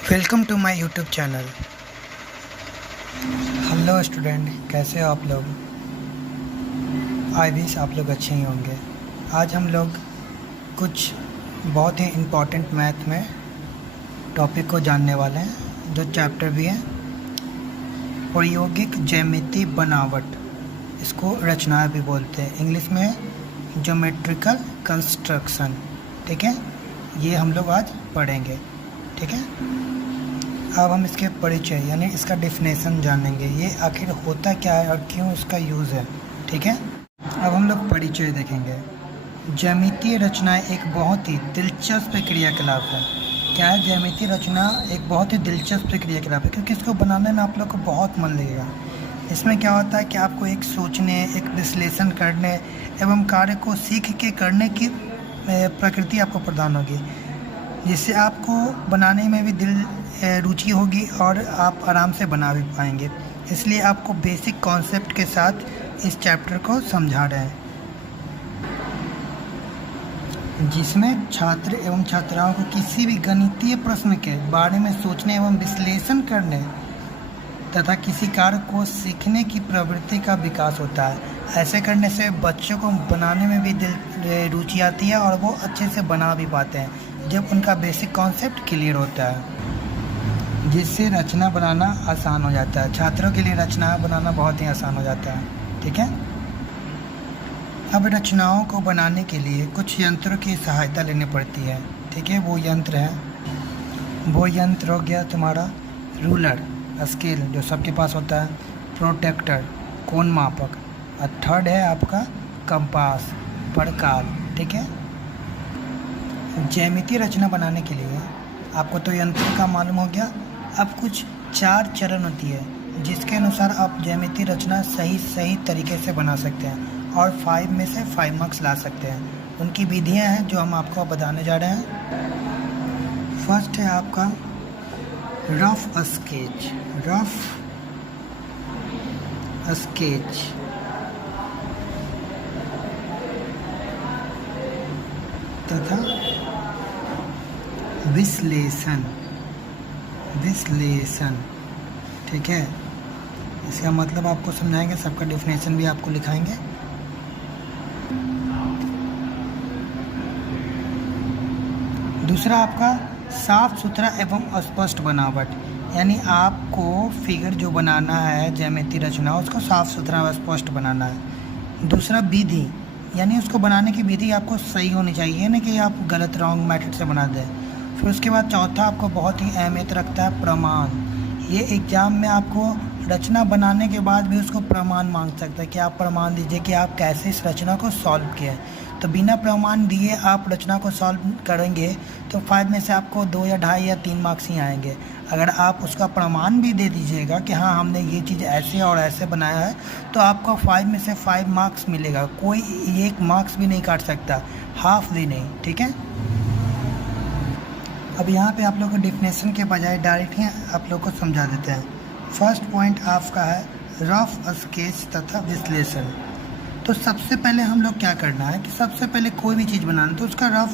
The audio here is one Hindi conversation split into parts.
Welcome to my YouTube channel. Hello student, कैसे हो आप लोग? आई विश आप लोग अच्छे ही होंगे। आज हम लोग कुछ बहुत ही इम्पोर्टेंट मैथ में टॉपिक को जानने वाले हैं, जो चैप्टर भी है प्रायोगिक ज्यामितीय बनावट। इसको रचना भी बोलते हैं, इंग्लिश में ज्योमेट्रिकल कंस्ट्रक्शन। ठीक है, ये हम लोग आज पढ़ेंगे। ठीक है, अब हम इसके परिचय यानी इसका डेफिनेशन जानेंगे, ये आखिर होता क्या है और क्यों इसका यूज़ है। ठीक है, अब हम लोग परिचय देखेंगे। ज्यामितीय रचनाएं एक बहुत ही दिलचस्प क्रियाकलाप है। क्या है? ज्यामितीय रचना एक बहुत ही दिलचस्प क्रियाकलाप है, क्योंकि इसको बनाने में आप लोग को बहुत मन लगेगा। इसमें क्या होता है कि आपको एक सोचने, एक विश्लेषण करने एवं कार्य को सीख के करने की प्रकृति आपको प्रदान होगी, जिससे आपको बनाने में भी रुचि होगी और आप आराम से बना भी पाएंगे। इसलिए आपको बेसिक कॉन्सेप्ट के साथ इस चैप्टर को समझा रहे हैं, जिसमें छात्र एवं छात्राओं को किसी भी गणितीय प्रश्न के बारे में सोचने एवं विश्लेषण करने तथा किसी कार्य को सीखने की प्रवृत्ति का विकास होता है। ऐसे करने से बच्चों को बनाने में भी रुचि आती है और वो अच्छे से बना भी पाते हैं, जब उनका बेसिक कॉन्सेप्ट क्लियर होता है, जिससे रचना बनाना आसान हो जाता है। छात्रों के लिए रचना बनाना बहुत ही आसान हो जाता है। ठीक है, अब रचनाओं को बनाने के लिए कुछ यंत्रों की सहायता लेनी पड़ती है। ठीक है, वो यंत्र हो गया तुम्हारा रूलर, स्केल जो सबके पास होता है, प्रोटेक्टर कोण मापक, और थर्ड है आपका कंपास, प्रकार। ठीक है, ज्यामितीय रचना बनाने के लिए आपको तो यंत्र का मालूम हो गया। अब कुछ 4 चरण होती है, जिसके अनुसार आप ज्यामितीय रचना सही तरीके से बना सकते हैं और 5 में से 5 मार्क्स ला सकते हैं। उनकी विधियां हैं जो हम आपको बताने जा रहे हैं। फर्स्ट है आपका रफ स्केच तथा विश्लेषण। ठीक है, इसका मतलब आपको समझाएंगे, सबका डेफिनेशन भी आपको लिखाएंगे। दूसरा आपका साफ सुथरा एवं स्पष्ट बनावट, यानी आपको फिगर जो बनाना है ज्यामितीय रचना, उसको साफ सुथरा व स्पष्ट बनाना है। दूसरा विधि, यानी उसको बनाने की विधि आपको सही होनी चाहिए, ना कि आप गलत रॉन्ग मेथड से बना दें। फिर उसके बाद चौथा आपको बहुत ही अहमियत रखता है प्रमाण। ये एग्ज़ाम में आपको रचना बनाने के बाद भी उसको प्रमाण मांग सकता है कि आप प्रमाण दीजिए कि आप कैसे इस रचना को सॉल्व किए। तो बिना प्रमाण दिए आप रचना को सॉल्व करेंगे तो 5 में से आपको 2 या 2.5 या 3 मार्क्स ही आएंगे। अगर आप उसका प्रमाण भी दे दीजिएगा कि हाँ हमने ये चीज़ ऐसे और ऐसे बनाया है, तो आपको 5 में से 5 मार्क्स मिलेगा। कोई 1 मार्क्स भी नहीं काट सकता, हाफ भी नहीं। ठीक है, अब यहाँ पे आप लोग को डेफिनेशन के बजाय डायरेक्ट ही आप लोग को समझा देते हैं। फर्स्ट पॉइंट आपका है रफ स्केच तथा विश्लेषण। तो सबसे पहले हम लोग क्या करना है कि सबसे पहले कोई भी चीज़ बनाना तो उसका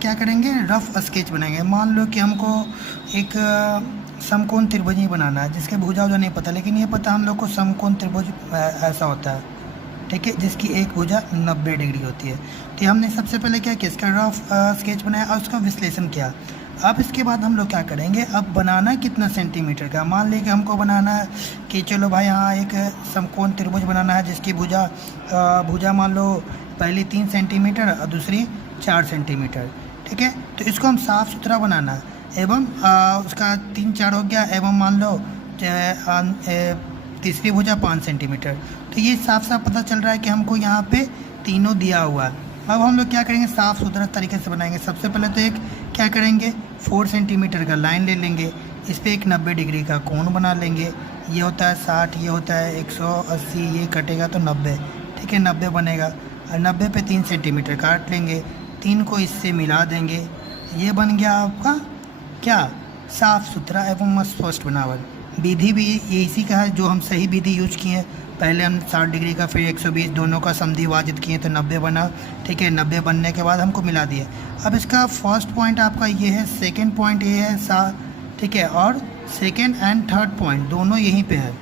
क्या करेंगे, रफ स्केच बनाएंगे। मान लो कि हमको एक समकोण त्रिभुज ही बनाना है, जिसके भुजा नहीं पता, लेकिन ये पता हम लोग को समकोण त्रिभुज ऐसा होता है। ठीक है, जिसकी एक भुजा 90 डिग्री होती है। तो हमने सबसे पहले क्या किया, इसका रफ स्केच बनाया और उसका विश्लेषण किया। अब इसके बाद हम लोग क्या करेंगे, अब बनाना कितना सेंटीमीटर का, मान लीजिए हमको बनाना है कि चलो भाई यहाँ एक समकोण त्रिभुज बनाना है, जिसकी भुजा मान लो पहली 3 सेंटीमीटर और दूसरी 4 सेंटीमीटर। ठीक है, तो इसको हम साफ़ सुथरा बनाना है एवं उसका 3-4 हो गया, एवं मान लो तीसरी भुजा 5 सेंटीमीटर। तो ये साफ साफ पता चल रहा है कि हमको यहाँ पे तीनों दिया हुआ है। अब हम लोग क्या करेंगे, साफ़ सुथरा तरीके से बनाएंगे। सबसे पहले तो एक क्या करेंगे, 4 सेंटीमीटर का लाइन ले लेंगे, इस पर एक 90 डिग्री का कोण बना लेंगे। ये होता है 60, ये होता है 180, ये कटेगा तो 90। ठीक है, 90 बनेगा और 90 पे 3 सेंटीमीटर काट लेंगे, 3 को इससे मिला देंगे। ये बन गया आपका क्या, साफ़ सुथरा एवं स्पष्ट बनावट। विधि भी ये इसी का है जो हम सही विधि यूज किए हैं। पहले हम 60 डिग्री का फिर 120 दोनों का समद्वि विभाजित किए तो 90 बना। ठीक है, 90 बनने के बाद हमको मिला दिए। अब इसका फर्स्ट पॉइंट आपका ये है, सेकंड पॉइंट ये है ठीक ठीक है, और सेकेंड एंड थर्ड पॉइंट दोनों यहीं पे है।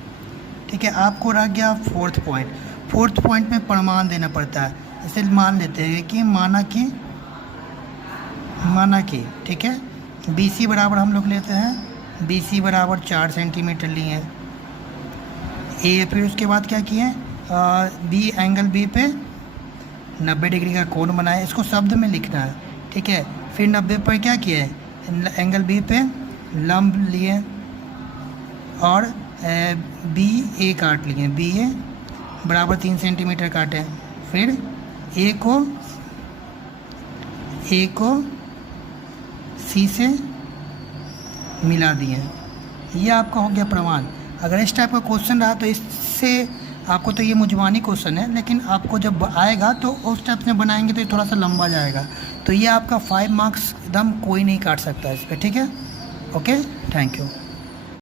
ठीक है, आपको रह गया फोर्थ पॉइंट। फोर्थ पॉइंट में प्रमाण देना पड़ता है। इसे मान लेते हैं कि माना कि ठीक है, बी सी बराबर हम लोग लेते हैं, बी सी बराबर 4 सेंटीमीटर लिए ए। फिर उसके बाद क्या किए, बी एंगल बी पे 90 डिग्री का कोण बनाए, इसको शब्द में लिखना है। ठीक है, फिर 90 पर क्या किए, एंगल बी पे लंब लिए और बी ए काट लिए, बी ए बराबर 3 सेंटीमीटर काटे। फिर ए को सी से मिला दिए। ये आपका हो गया प्रमाण। अगर इस टाइप का क्वेश्चन रहा तो इससे आपको तो ये मुजबानी क्वेश्चन है, लेकिन आपको जब आएगा तो उस टाइप से बनाएंगे तो ये थोड़ा सा लंबा जाएगा। तो ये आपका 5 मार्क्स एकदम कोई नहीं काट सकता इस पर। ठीक है, ओके, थैंक यू।